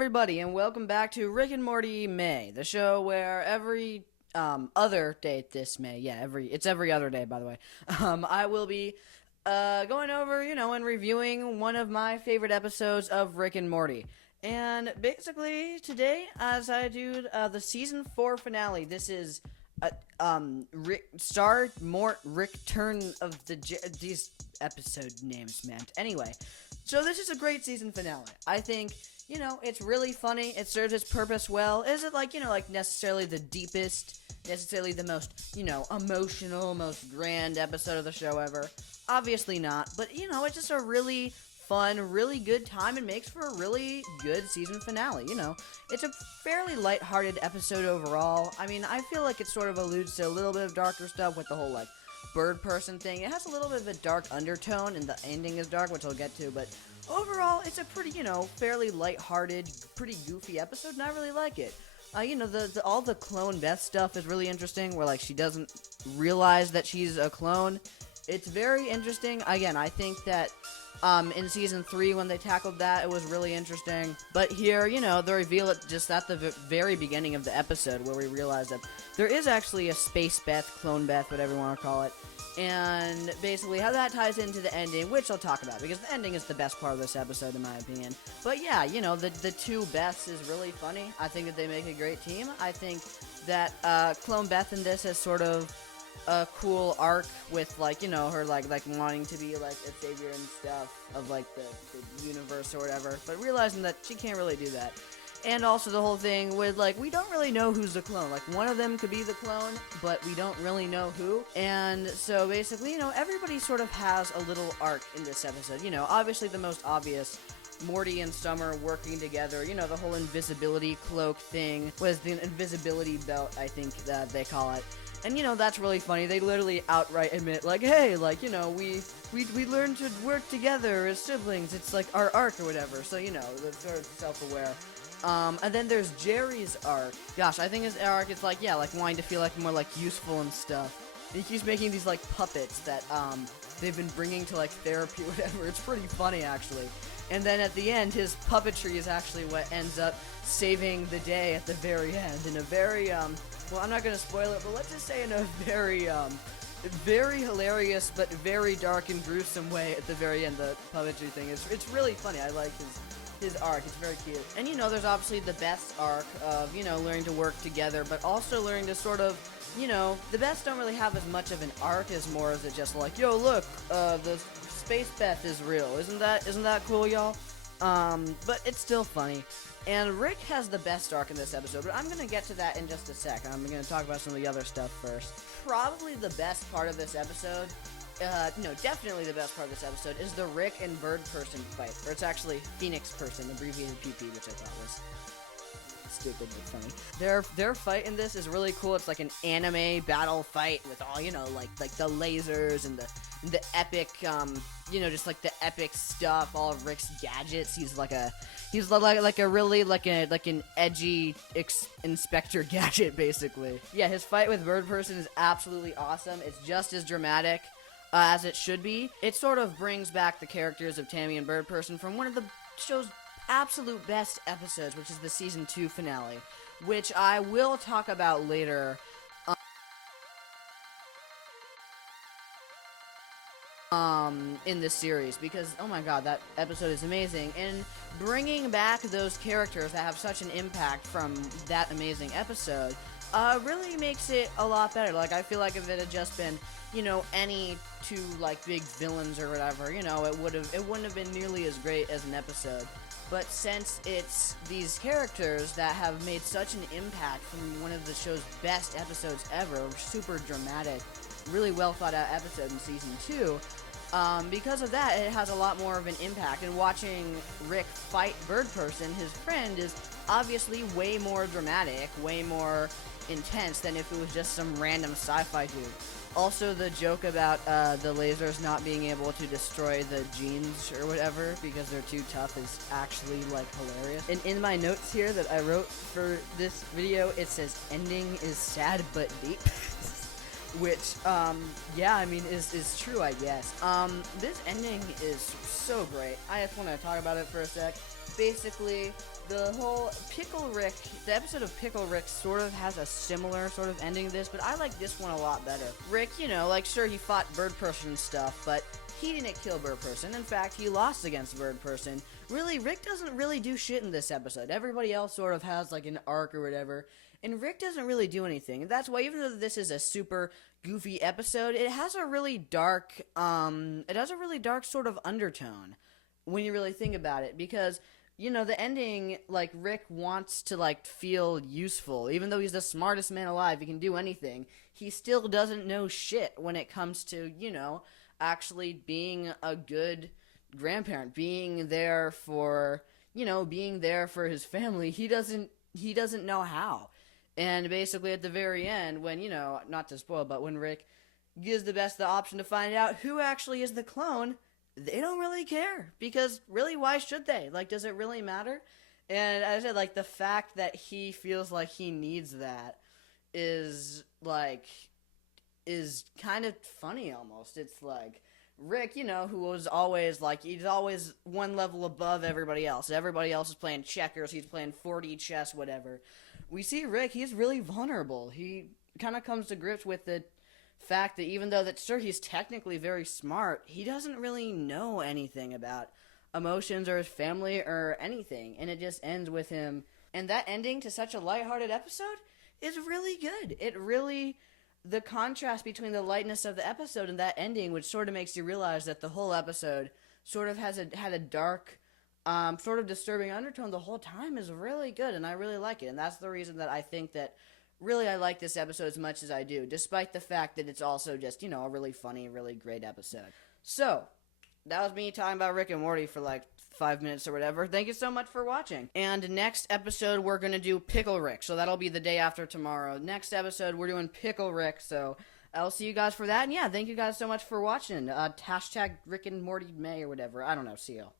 everybody, and welcome back to Rick and Morty May, the show where every other day this May, it's every other day, by the way, I will be going over, and reviewing one of my favorite episodes of Rick and Morty. And basically, today, as I do the season 4 finale, this is Mort, Rickturn of these episode names meant. Anyway, so this is a great season finale. I think, it's really funny. It serves its purpose well. Is it necessarily the deepest, necessarily the most, emotional, most grand episode of the show ever? Obviously not. But, it's just a really fun, really good time and makes for a really good season finale. It's a fairly lighthearted episode overall. I mean, I feel like it sort of alludes to a little bit of darker stuff with the whole, bird person thing. It has a little bit of a dark undertone, and the ending is dark, which I'll get to, but overall, it's a pretty, fairly lighthearted, pretty goofy episode, and I really like it. All the clone Beth stuff is really interesting, where, she doesn't realize that she's a clone. It's very interesting. Again, I think that in Season 3, when they tackled that, it was really interesting. But here, they reveal it just at the very beginning of the episode, where we realize that there is actually a Space Beth, Clone Beth, whatever you want to call it. And basically how that ties into the ending, which I'll talk about, because the ending is the best part of this episode, in my opinion. But yeah, the two Beths is really funny. I think that they make a great team. I think that Clone Beth in this is sort of a cool arc with, her, wanting to be, a savior and stuff of, the universe or whatever, but realizing that she can't really do that. And also the whole thing with, we don't really know who's the clone. One of them could be the clone, but we don't really know who. And so basically, everybody sort of has a little arc in this episode. Obviously the most obvious, Morty and Summer working together, the whole invisibility cloak thing, was the invisibility belt, I think that they call it. And, that's really funny. They literally outright admit, hey, we learned to work together as siblings. It's, our arc or whatever. So, they're sort of self-aware. And then there's Jerri's arc. Gosh, I think his arc is, wanting to feel, more, useful and stuff. And he keeps making these, puppets that, they've been bringing to, therapy or whatever. It's pretty funny, actually. And then at the end, his puppetry is actually what ends up saving the day at the very end in a very, well, I'm not going to spoil it, but let's just say in a very, very hilarious but very dark and gruesome way at the very end. The puppetry thing it's really funny. I like his arc. It's very cute. And there's obviously the best arc of learning to work together, but also learning to sort of the best don't really have as much of an arc as more as it just yo, look, the Space Beth is real. Isn't that cool, y'all? But it's still funny. And Rick has the best arc in this episode, but I'm going to get to that in just a sec. I'm going to talk about some of the other stuff first. Probably the best part of this episode, definitely the best part of this episode, is the Rick and Bird Person fight. Or it's actually Phoenix Person, abbreviated PP, which I thought was stupid but funny. Their fight in this is really cool. It's like an anime battle fight with all, the lasers and the epic, just the epic stuff, all of Rick's gadgets. He's an edgy Inspector Gadget, basically. Yeah, his fight with Bird Person is absolutely awesome. It's just as dramatic as it should be. It sort of brings back the characters of Tammy and Bird Person from one of the show's absolute best episodes, which is the season 2 finale, which I will talk about later in this series, because oh my god, that episode is amazing. And bringing back those characters that have such an impact from that amazing episode really makes it a lot better. I feel like if it had just been any two big villains or whatever, it wouldn't have been nearly as great as an episode. But since it's these characters that have made such an impact from one of the show's best episodes ever, super dramatic, really well thought out episode in season 2, because of that, it has a lot more of an impact. And watching Rick fight Bird Person, his friend, is obviously way more dramatic, way more intense than if it was just some random sci-fi dude. Also, the joke about the lasers not being able to destroy the genes or whatever because they're too tough is actually hilarious. And in my notes here that I wrote for this video, it says ending is sad but deep. Which, yeah, I mean, is true, I guess. This ending is so great. I just want to talk about it for a sec. basically the whole Pickle Rick, the episode of Pickle Rick sort of has a similar sort of ending to this, but I like this one a lot better. Rick, like, sure, he fought Bird Person and stuff, but he didn't kill Bird Person. In fact, he lost against Bird Person. Really, Rick doesn't really do shit in this episode. Everybody else sort of has, like, an arc or whatever, and Rick doesn't really do anything. And that's why, even though this is a super goofy episode, it has a really dark, sort of undertone when you really think about it, because the ending, like, Rick wants to, like, feel useful. Even though he's the smartest man alive, he can do anything, he still doesn't know shit when it comes to, actually being a good grandparent, being there for his family. He doesn't know how. And basically at the very end, when, not to spoil, but when Rick gives the best the option to find out who actually is the clone, they don't really care, because really, why should they? Like, does it really matter? And as I said, like, the fact that he feels like he needs that is kind of funny almost. It's like Rick, who was always like, he's always one level above everybody else. Everybody else is playing checkers, he's playing 4D chess, whatever. We see Rick, he's really vulnerable. He kind of comes to grips with the fact that even though he's technically very smart, he doesn't really know anything about emotions or his family or anything, and it just ends with him. And that ending to such a lighthearted episode is really good. The contrast between the lightness of the episode and that ending, which sort of makes you realize that the whole episode sort of had a dark, sort of disturbing undertone the whole time, is really good, and I really like it. And that's the reason that I think that really I like this episode as much as I do, despite the fact that it's also just, a really funny, really great episode. So, that was me talking about Rick and Morty for like 5 minutes or whatever. Thank you so much for watching. And next episode, we're going to do Pickle Rick, so that'll be the day after tomorrow. Next episode, we're doing Pickle Rick, so I'll see you guys for that. And yeah, thank you guys so much for watching. Hashtag Rick and Morty May or whatever. I don't know. See y'all.